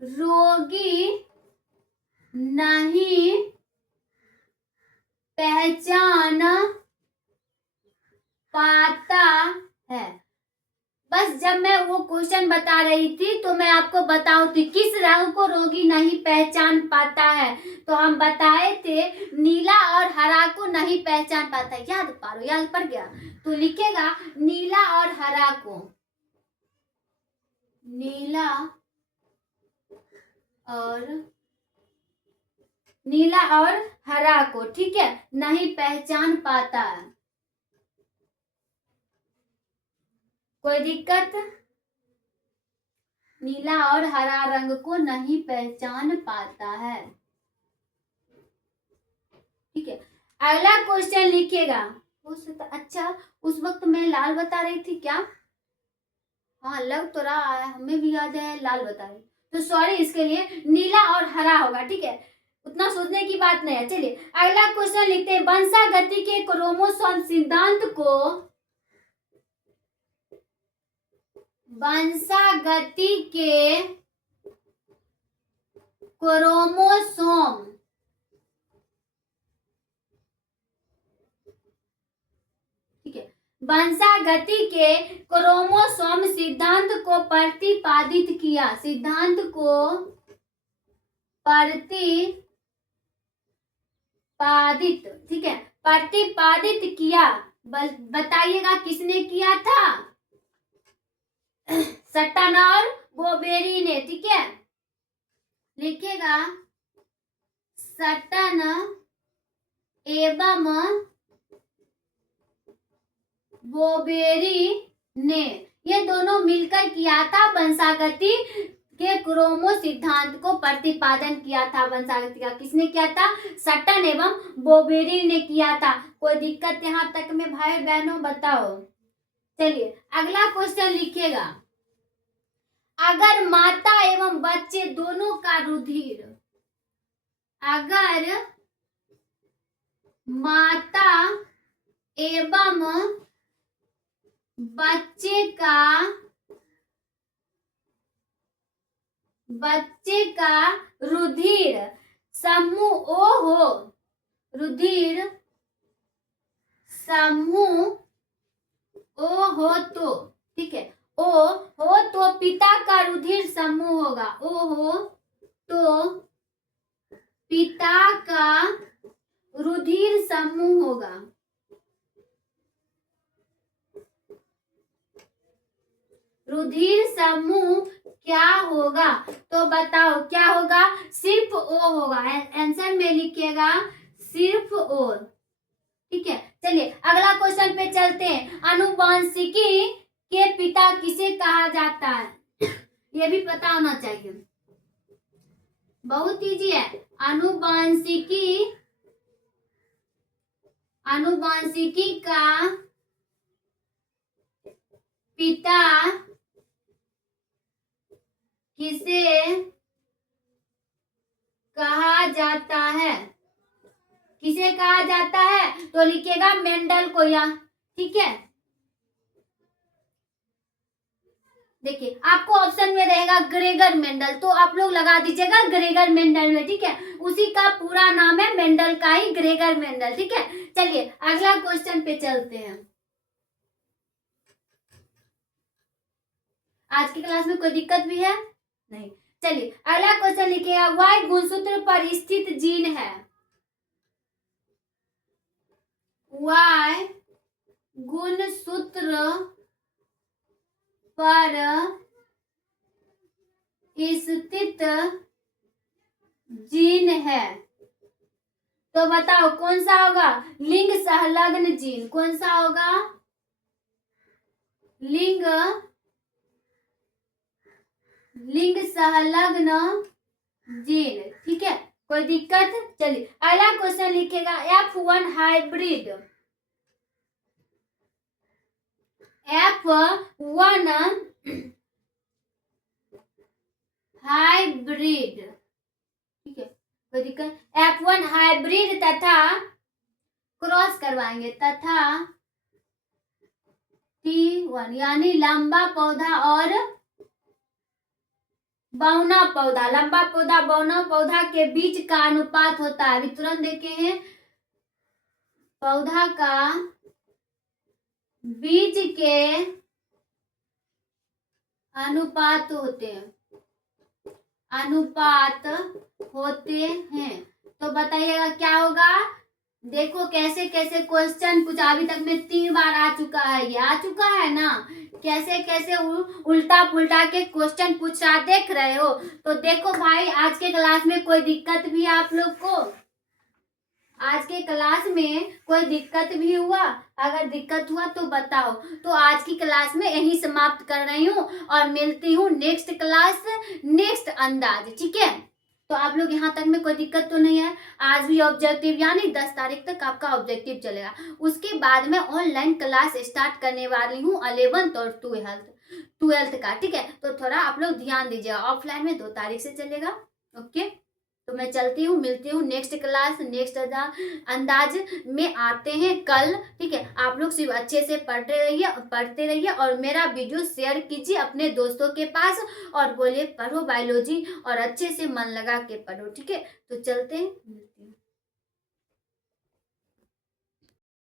रोगी नहीं पहचान पाता है। बस जब मैं वो क्वेश्चन बता रही थी तो मैं आपको बताऊं थी किस रंग को रोगी नहीं पहचान पाता है, तो हम बताए थे नीला और हरा को नहीं पहचान पाता है। याद पारो, याद पड़ गया? तो लिखेगा नीला और हरा को, नीला और हरा को, ठीक है, नहीं पहचान पाता है। कोई दिक्कत? नीला और हरा रंग को नहीं पहचान पाता है। ठीक है, अगला क्वेश्चन लिखिएगा। अच्छा, उस वक्त मैं लाल बता रही थी क्या? हाँ, लग तो रहा है, हमें भी याद है लाल बता रही, तो सॉरी इसके लिए, नीला और हरा होगा। ठीक है, उतना सोचने की बात नहीं है। चलिए अगला क्वेश्चन लिखते हैं, वंशागति के क्रोमोसोम सिद्धांत को, वंशागति के क्रोमोसोम, ठीक है, वंशागति के क्रोमोसोम सिद्धांत को प्रतिपादित किया, सिद्धांत को प्रतिपादित, ठीक है, प्रतिपादित किया। बताइएगा किसने किया था? सटन और बोबेरी ने। ठीक है, लिखिएगा सटन एवं बोबेरी ने, ये दोनों मिलकर किया था, वंशागति के क्रोमो सिद्धांत को प्रतिपादन किया था। वंशागति का किसने किया था? सटन एवं बोबेरी ने किया था। कोई दिक्कत यहाँ तक में भाई बहनों? बताओ। चलिए अगला क्वेश्चन लिखिएगा, अगर माता एवं बच्चे दोनों का रुधिर, अगर माता एवं बच्चे का रुधिर समूह ओ हो, रुधिर समूह ओ हो तो, ठीक है, ओ हो तो पिता का रुधिर समूह होगा। ओ हो तो पिता का रुधिर समूह होगा। रुधिर समूह क्या होगा? तो बताओ क्या होगा? सिर्फ ओ होगा। आंसर में लिखिएगा सिर्फ ओ। ठीक है, चलिए अगला क्वेश्चन पे चलते हैं। आनुवंशिकी के पिता किसे कहा जाता है? ये भी पता होना चाहिए, बहुत इजी है। आनुवंशिकी का पिता किसे कहा जाता है? किसे कहा जाता है? तो लिखिएगा मेंडल को या, ठीक है। देखिए आपको ऑप्शन में रहेगा ग्रेगर मेंडल, तो आप लोग लगा दीजिएगा ग्रेगर मेंडल में, ठीक है। उसी का पूरा नाम है मेंडल का ही ग्रेगर मेंडल, ठीक है। चलिए अगला क्वेश्चन पे चलते हैं। आज की क्लास में कोई दिक्कत भी है? नहीं। चलिए अगला क्वेश्चन लिखिएगा, वाई गुणसूत्र पर स्थित जीन है? वाई गुणसूत्र पर स्थित जीन है, तो बताओ कौन सा होगा? लिंग सहलग्न जीन। कौन सा होगा? लिंग सहलग्न जीन, ठीक है। कोई दिक्कत? चलिए अगला क्वेश्चन लिखेगा, F1 हाइब्रिड। F1 हाइब्रिड, ठीक है। कोई दिक्कत? F1 हाइब्रिड तथा क्रॉस करवाएंगे, तथा T1 यानी लंबा पौधा और बौना पौधा। लंबा पौधा बौना पौधा के बीच का अनुपात होता है, अभी तुरंत देखे हैं, पौधा का बीज के अनुपात होते हैं, अनुपात होते हैं। तो बताइएगा क्या होगा? देखो कैसे कैसे क्वेश्चन कुछ अभी तक में 3 बार आ चुका है, ये आ चुका है ना, कैसे कैसे उल्टा पुल्टा के क्वेश्चन पूछा, देख रहे हो? तो देखो भाई आज के क्लास में कोई दिक्कत भी है आप लोग को? आज के क्लास में कोई दिक्कत भी हुआ? अगर दिक्कत हुआ तो बताओ। तो आज की क्लास में यही समाप्त कर रही हूँ और मिलती हूँ नेक्स्ट क्लास नेक्स्ट अंदाज, ठीक है। तो आप लोग यहाँ तक में कोई दिक्कत तो नहीं है? आज भी ऑब्जेक्टिव यानी 10 तारीख तक आपका ऑब्जेक्टिव चलेगा, उसके बाद में ऑनलाइन क्लास स्टार्ट करने वाली हूँ 11th और 12th का, ठीक है। तो थोड़ा आप लोग ध्यान दीजिएगा, ऑफलाइन में 2 तारीख से चलेगा, ओके। तो मैं चलती हूँ, मिलती हूँ नेक्स्ट क्लास नेक्स्ट अंदाज में आते हैं कल, ठीक है। आप लोग सिर्फ अच्छे से पढ़ते रहिए और मेरा वीडियो शेयर कीजिए अपने दोस्तों के पास और बोलिए पढ़ो बायोलॉजी और अच्छे से मन लगा के पढ़ो, ठीक है। तो चलते हैं, मिलती हूँ।